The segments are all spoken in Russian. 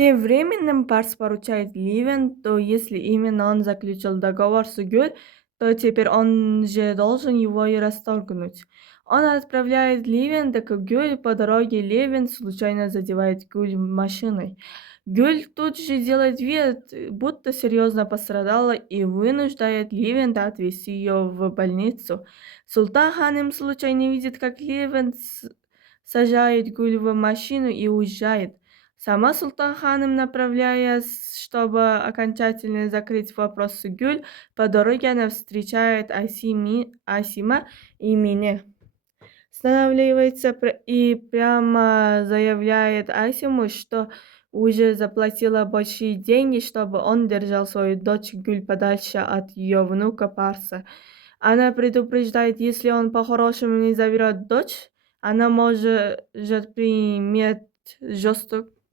Тем временем Парс поручает Ливен, то если именно он заключил договор с Гюль, то теперь он же должен его и расторгнуть. Он отправляет Ливен к Гюль, по дороге Левин случайно задевает Гюль машиной. Гюль тут же делает вид, будто серьезно пострадала и вынуждает Ливента отвезти ее в больницу. Султан Ханым случайно видит, как Левин сажает Гюль в машину и уезжает. Сама Султан Ханым, направляясь, чтобы окончательно закрыть вопрос с Гюль, по дороге она встречает Асима и Мине. Останавливается и прямо заявляет Асиму, что уже заплатила большие деньги, чтобы он держал свою дочь Гюль подальше от ее внука Парса. Она предупреждает, если он по-хорошему не заберет дочь, она может принять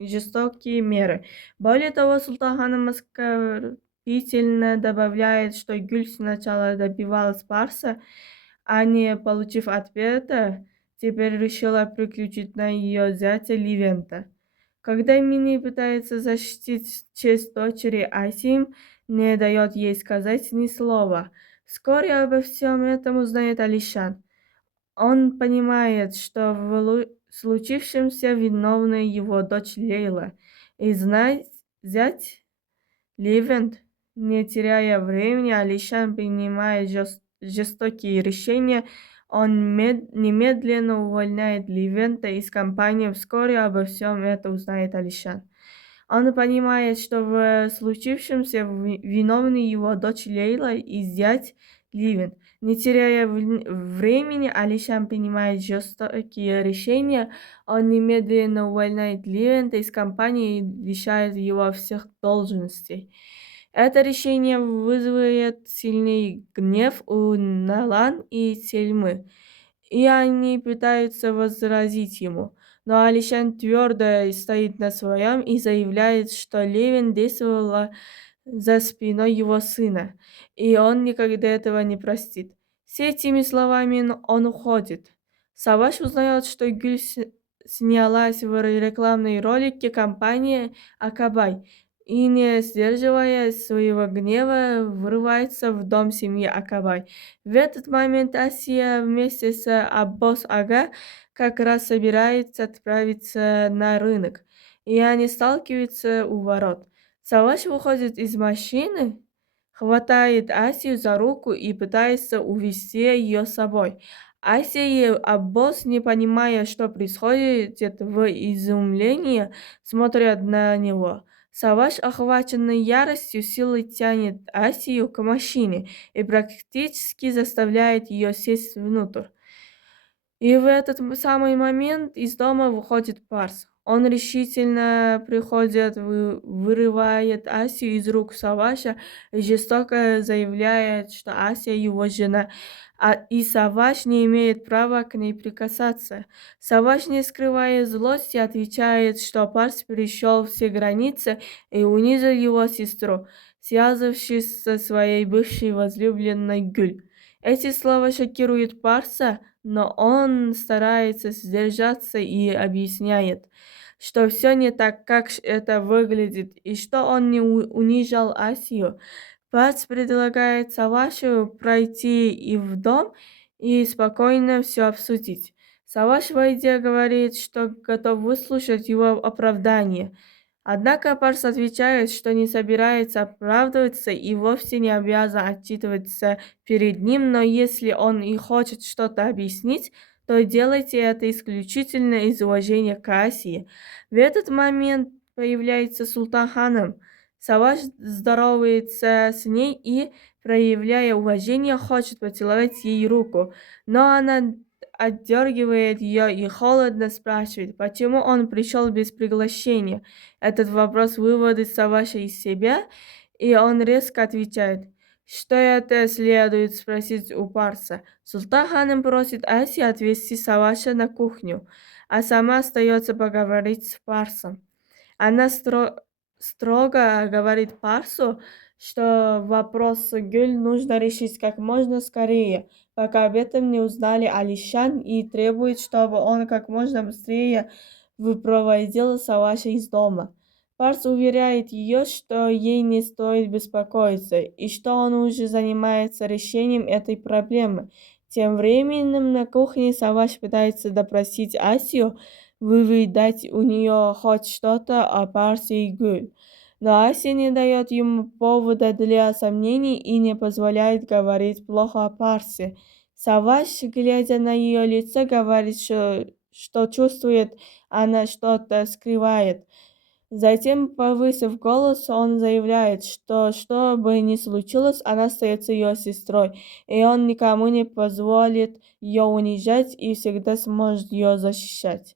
жестокие меры. Более того, Султан оскорбительно добавляет, что Гюль сначала добивалась Парса, а не получив ответа, теперь решила приключить на ее зятя Ливента. Когда Мини пытается защитить честь дочери, Асим не дает ей сказать ни слова. Вскоре обо всем этом узнает Алишан. Он понимает, что в случившемся виновна его дочь Лейла, и знать зять Левент, не теряя времени, Алишан принимает жестокие решения. Он немедленно увольняет Левента из компании. Вскоре обо всем этом узнает Алишан. Он понимает, что в случившемся виновны его дочь Лейла и зять Ливен. Не теряя времени, Алишан принимает жестокие решения. Он немедленно увольняет Ливента из компании и лишает его всех должностей. Это решение вызывает сильный гнев у Налан и Сельмы, и они пытаются возразить ему. Но Алишан твердо стоит на своем и заявляет, что Левин действовала за спиной его сына, и он никогда этого не простит. С этими словами он уходит. Саваш узнает, что Гюль снялась в рекламной ролике компании Акабай, и, не сдерживая своего гнева, врывается в дом семьи Акабай. В этот момент Асия вместе с Аббос Ага как раз собирается отправиться на рынок, и они сталкиваются у ворот. Саваш выходит из машины, хватает Асию за руку и пытается увести ее с собой. Ася и Аббос, не понимая, что происходит, в изумлении смотрят на него. Саваш, охваченный яростью, силой тянет Асию к машине и практически заставляет ее сесть внутрь. И в этот самый момент из дома выходит Парс. Он решительно приходит, вырывает Асию из рук Саваша и жестоко заявляет, что Ася его жена, и Саваш не имеет права к ней прикасаться. Саваш, не скрывая злости, отвечает, что Парс перешел все границы и унизил его сестру, связавшись со своей бывшей возлюбленной Гюль. Эти слова шокируют Парса, но он старается сдержаться и объясняет, что все не так, как это выглядит, и что он не унижал Асию. Парс предлагает Савашу пройти и в дом и спокойно все обсудить. Саваш, войдя, говорит, что готов выслушать его оправдание. Однако Парс отвечает, что не собирается оправдываться и вовсе не обязан отчитываться перед ним, но если он и хочет что-то объяснить, то делайте это исключительно из уважения к Асии. В этот момент появляется Султан Ханым. Саваш здоровается с ней и, проявляя уважение, хочет поцеловать ей руку, но она отдергивает ее и холодно спрашивает, почему он пришел без приглашения. Этот вопрос выводит Саваша из себя, и он резко отвечает, что это следует спросить у Парса. Султан Ханым просит Аси отвезти Саваша на кухню, а сама остается поговорить с Парсом. Она строго говорит Парсу, что вопрос Гюль нужно решить как можно скорее, пока об этом не узнали Алишан, и требует, чтобы он как можно быстрее выпроводил Саваша из дома. Парс уверяет ее, что ей не стоит беспокоиться и что он уже занимается решением этой проблемы. Тем временем на кухне Саваш пытается допросить Асию, выведать у нее хоть что-то о Парсе и Гюль. Но Ася не дает ему повода для сомнений и не позволяет говорить плохо о Парсе. Саваш, глядя на ее лицо, говорит, что чувствует, она что-то скрывает. Затем, повысив голос, он заявляет, что бы ни случилось, она остается ее сестрой, и он никому не позволит ее унижать и всегда сможет ее защищать.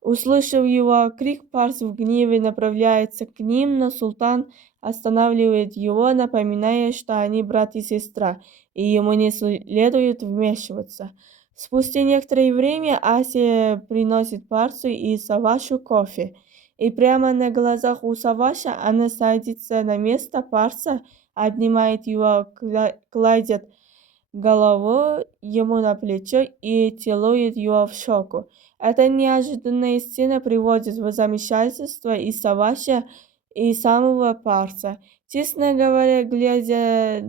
Услышав его крик, Парс в гневе направляется к ним, но султан останавливает его, напоминая, что они брат и сестра, и ему не следует вмешиваться. Спустя некоторое время Асия приносит Парсу и Савашу кофе, и прямо на глазах у Саваша она садится на место Парса, обнимает его, кладет голову ему на плечо и целует его в щеку. Эта неожиданная сцена приводит в замешательство и Саваша, и самого Парса. Честно говоря, глядя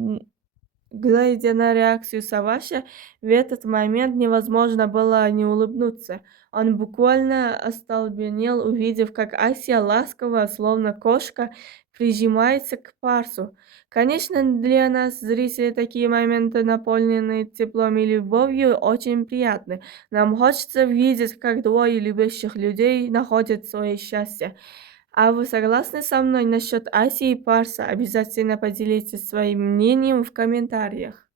на реакцию Саваша, в этот момент невозможно было не улыбнуться. Он буквально остолбенел, увидев, как Асия ласково, словно кошка, прижимается к Парсу. Конечно, для нас, зрителей, такие моменты, наполненные теплом и любовью, очень приятны. Нам хочется видеть, как двое любящих людей находят свое счастье. А вы согласны со мной насчет Асии и Парса? Обязательно поделитесь своим мнением в комментариях.